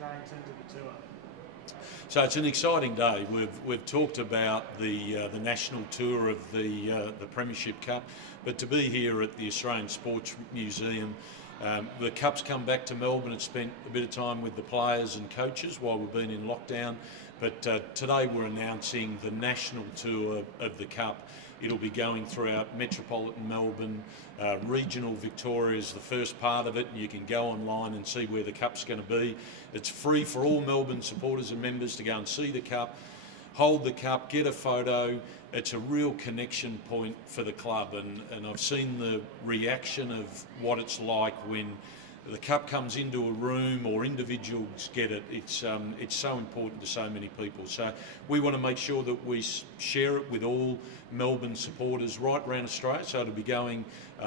today in terms of the tour? So it's an exciting day. We've talked about the national tour of the Premiership Cup, but to be here at the Australian Sports Museum, the Cup's come back to Melbourne. It's spent a bit of time with the players and coaches while we've been in lockdown, but today we're announcing the national tour of the Cup. It'll be going throughout metropolitan Melbourne, regional Victoria is the first part of it, and you can go online and see where the Cup's going to be. It's free for all Melbourne supporters and members to go and see the Cup, hold the Cup, get a photo. It's a real connection point for the club, and I've seen the reaction of what it's like when the Cup comes into a room or individuals get it. It's so important to so many people. So we want to make sure that we share it with all Melbourne supporters right around Australia. So it'll be going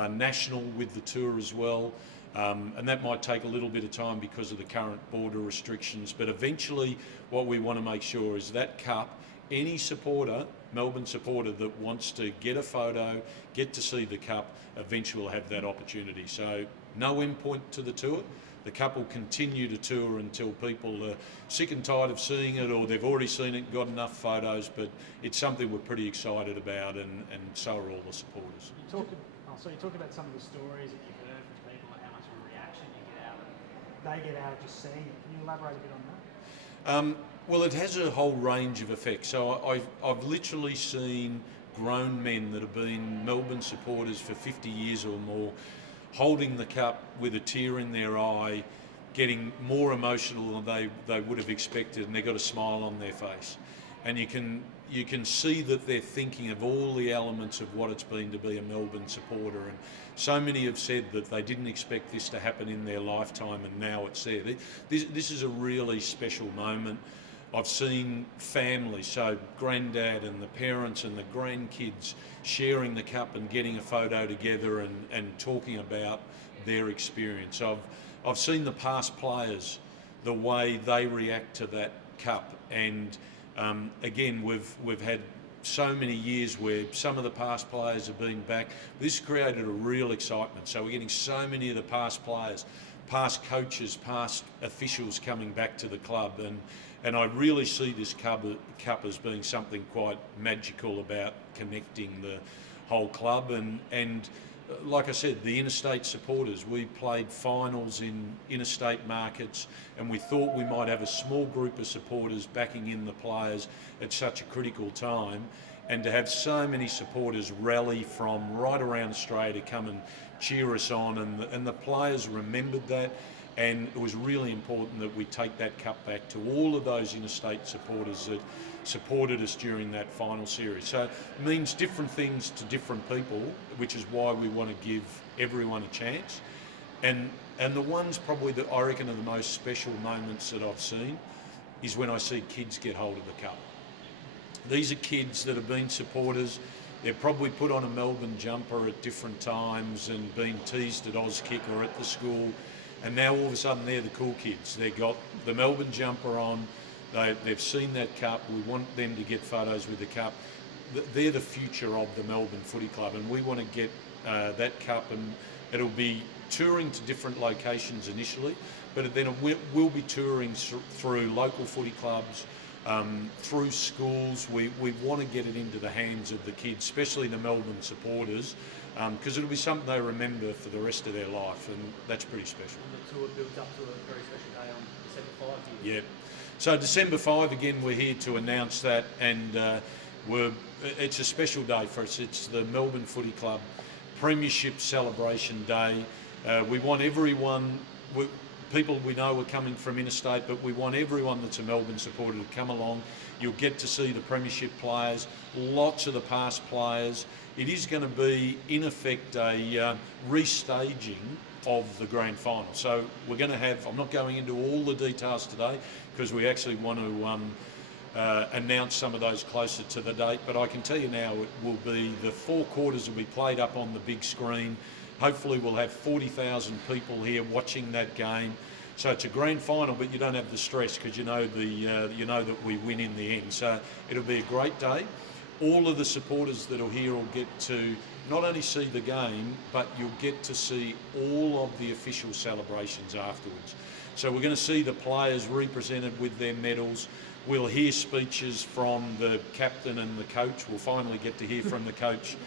national with the tour as well. And that might take a little bit of time because of the current border restrictions. But eventually what we want to make sure is that Cup, any supporter, Melbourne supporter that wants to get a photo, get to see the Cup, eventually will have that opportunity. So no end point to the tour. The Cup will continue to tour until people are sick and tired of seeing it, or they've already seen it and got enough photos, but it's something we're pretty excited about, and so are all the supporters. So you talk about some of the stories that you've heard from people and how much of a reaction they get out of just seeing it. Can you elaborate a bit on that? Well, it has a whole range of effects. So I've literally seen grown men that have been Melbourne supporters for 50 years or more holding the Cup with a tear in their eye, getting more emotional than they would have expected, and they've got a smile on their face. And you can see that they're thinking of all the elements of what it's been to be a Melbourne supporter, and so many have said that they didn't expect this to happen in their lifetime, and now it's there. This is a really special moment. I've seen families, so granddad and the parents and the grandkids sharing the Cup and getting a photo together and talking about their experience. I've seen the past players, the way they react to that Cup, and again, we've had so many years where some of the past players have been back. This created a real excitement. So we're getting so many of the past players, past coaches, past officials coming back to the club, and I really see this cup as being something quite magical about connecting the whole club. And like I said, the interstate supporters, we played finals in interstate markets, and we thought we might have a small group of supporters backing in the players at such a critical time, and to have so many supporters rally from right around Australia to come and cheer us on, and the players remembered that. And it was really important that we take that Cup back to all of those interstate supporters that supported us during that final series. So it means different things to different people, which is why we want to give everyone a chance. And the ones probably that I reckon are the most special moments that I've seen is when I see kids get hold of the Cup. These are kids that have been supporters. They've probably put on a Melbourne jumper at different times and been teased at Auskick or at the school. And now all of a sudden they're the cool kids. They've got the Melbourne jumper on, they've seen that Cup, we want them to get photos with the Cup. They're the future of the Melbourne Footy Club, and we want to get that Cup, and it'll be touring to different locations initially, but then we'll be touring through local footy clubs, through schools. We want to get it into the hands of the kids, especially the Melbourne supporters, because it'll be something they remember for the rest of their life, and that's pretty special. And the tour builds up to a very special day on December 5 here. Yeah. So December 5, again, we're here to announce that, and it's a special day for us. It's the Melbourne Footy Club Premiership Celebration Day. We want everyone, people we know are coming from interstate, but we want everyone that's a Melbourne supporter to come along. You'll get to see the Premiership players, lots of the past players. It is going to be, in effect, a restaging of the grand final. So we're going to have, I'm not going into all the details today because we actually want to announce some of those closer to the date, but I can tell you now it will be, the four quarters will be played up on the big screen. Hopefully we'll have 40,000 people here watching that game. So it's a grand final, but you don't have the stress because you know that we win in the end. So it'll be a great day. All of the supporters that are here will get to not only see the game, but you'll get to see all of the official celebrations afterwards. So we're going to see the players represented with their medals. We'll hear speeches from the captain and the coach. We'll finally get to hear from the coach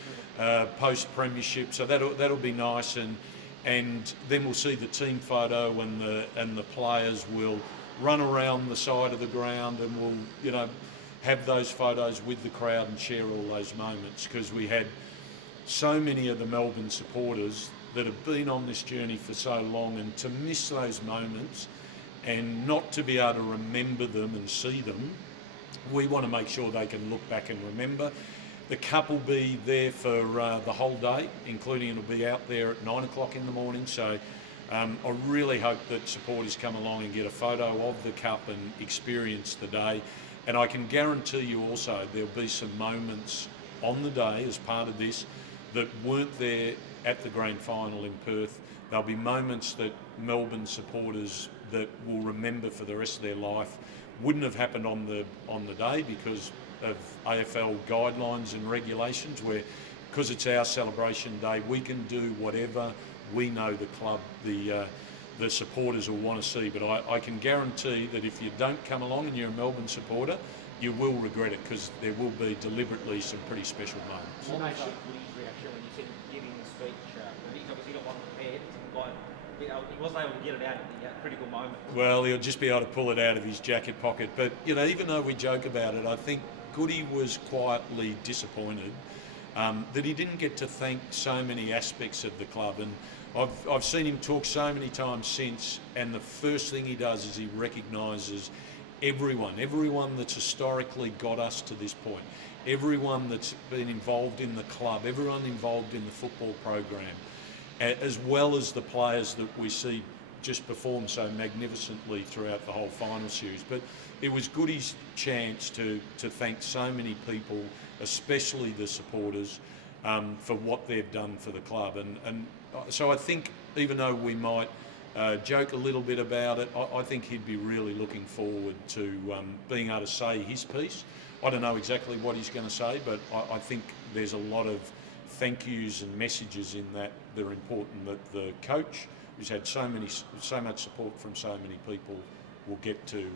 post premiership. So that'll be nice, and then we'll see the team photo, and the players will run around the side of the ground, and we'll have those photos with the crowd and share all those moments, because we had so many of the Melbourne supporters that have been on this journey for so long, and to miss those moments and not to be able to remember them and see them, we want to make sure they can look back and remember. The cup will be there for the whole day, including it'll be out there at 9 o'clock in the morning. So I really hope that supporters come along and get a photo of the cup and experience the day. And I can guarantee you also there'll be some moments on the day as part of this that weren't there at the grand final in Perth. There'll be moments that Melbourne supporters that will remember for the rest of their life. Wouldn't have happened on the day because of AFL guidelines and regulations, where because it's our celebration day, we can do whatever we know the club, the supporters will want to see. But I can guarantee that if you don't come along and you're a Melbourne supporter, you will regret it, because there will be deliberately some pretty special moments. What was Woody's reaction when you said giving the speech? He's obviously not one prepared. He wasn't able to get it out at the critical moment. Well, he'll just be able to pull it out of his jacket pocket. But, even though we joke about it, I think Goody was quietly disappointed that he didn't get to thank so many aspects of the club. And I've seen him talk so many times since, and the first thing he does is he recognises everyone that's historically got us to this point, everyone that's been involved in the club, everyone involved in the football program, as well as the players that we see just perform so magnificently throughout the whole final series. But it was Goody's chance to thank so many people, especially the supporters, for what they've done for the club. And so I think, even though we might joke a little bit about it, I think he'd be really looking forward to being able to say his piece. I don't know exactly what he's going to say, but I think there's a lot of thank yous and messages in that are important, that the coach, who's had so much support from so many people, will get to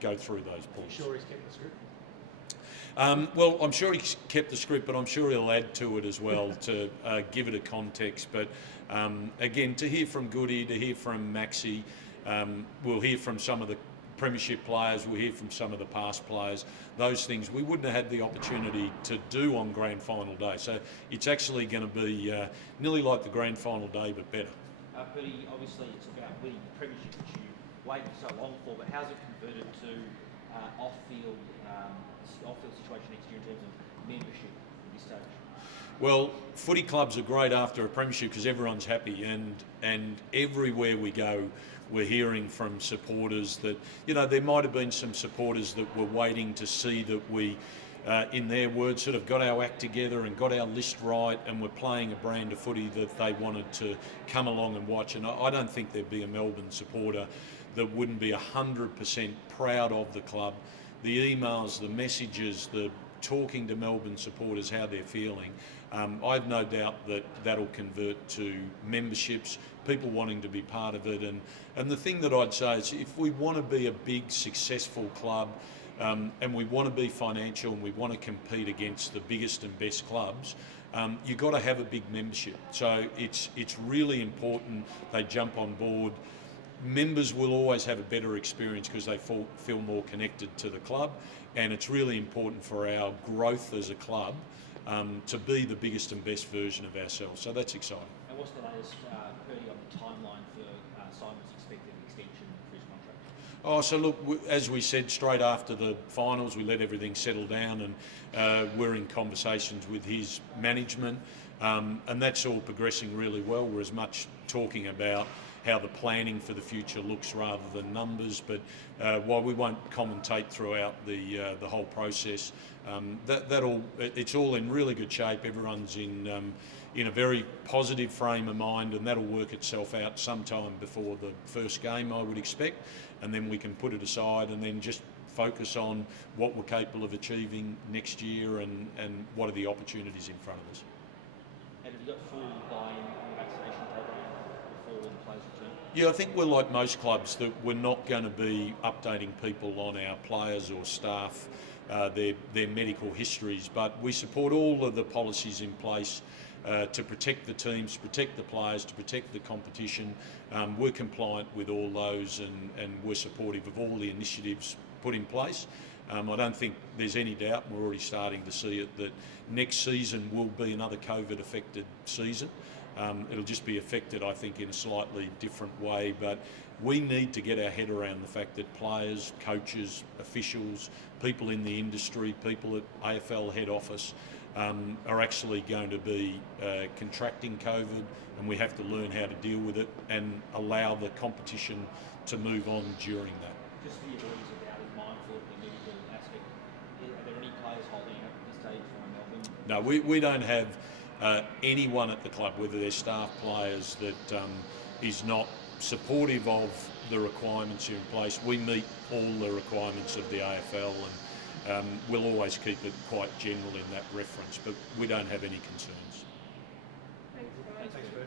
go through those points. Sure he's kept the script? Well, I'm sure he's kept the script, but I'm sure he'll add to it as well to give it a context. But again, to hear from Goody, to hear from Maxi, we'll hear from some of the premiership players, we'll hear from some of the past players. Those things we wouldn't have had the opportunity to do on grand final day. So it's actually going to be nearly like the grand final day, but better. Bertie, obviously it's about winning the premiership, which you waited so long for, but how's it converted to off-field situation next year in terms of membership at this stage? Well, footy clubs are great after a premiership because everyone's happy, and everywhere we go, we're hearing from supporters that, there might have been some supporters that were waiting to see that we, in their words, sort of got our act together and got our list right, and we're playing a brand of footy that they wanted to come along and watch. And I don't think there'd be a Melbourne supporter that wouldn't be 100% proud of the club. The emails, the messages, the talking to Melbourne supporters, how they're feeling, I've no doubt that that'll convert to memberships, people wanting to be part of it. And the thing that I'd say is, if we want to be a big, successful club, and we want to be financial and we want to compete against the biggest and best clubs, you've got to have a big membership. So it's really important they jump on board. Members will always have a better experience because they feel more connected to the club, and it's really important for our growth as a club to be the biggest and best version of ourselves. So that's exciting. And what's the latest, Purdy, on the timeline for Simon's expected extension for his contract? Oh, so look, as we said, straight after the finals, we let everything settle down, and we're in conversations with his management, and that's all progressing really well. We're as much talking about how the planning for the future looks rather than numbers. But while we won't commentate throughout the whole process, it's all in really good shape. Everyone's in a very positive frame of mind, and that'll work itself out sometime before the first game, I would expect, and then we can put it aside and then just focus on what we're capable of achieving next year and what are the opportunities in front of us. And have you got full buy-in on the vaccination program before the players return? Yeah, I think we're like most clubs, that we're not going to be updating people on our players or staff, their medical histories, but we support all of the policies in place to protect the teams, to protect the players, to protect the competition. We're compliant with all those, and we're supportive of all the initiatives put in place. I don't think there's any doubt, and we're already starting to see it, that next season will be another COVID-affected season. It'll just be affected, I think, in a slightly different way, but we need to get our head around the fact that players, coaches, officials, people in the industry, people at AFL head office are actually going to be contracting COVID, and we have to learn how to deal with it and allow the competition to move on during that. Just for your boys about it, mindful of the medical aspect, are there any players holding out at this stage from Melbourne? No, we don't have anyone at the club, whether they're staff, players, that is not supportive of the requirements in place. We meet all the requirements of the AFL, and we'll always keep it quite general in that reference, but we don't have any concerns. Thanks, Pert.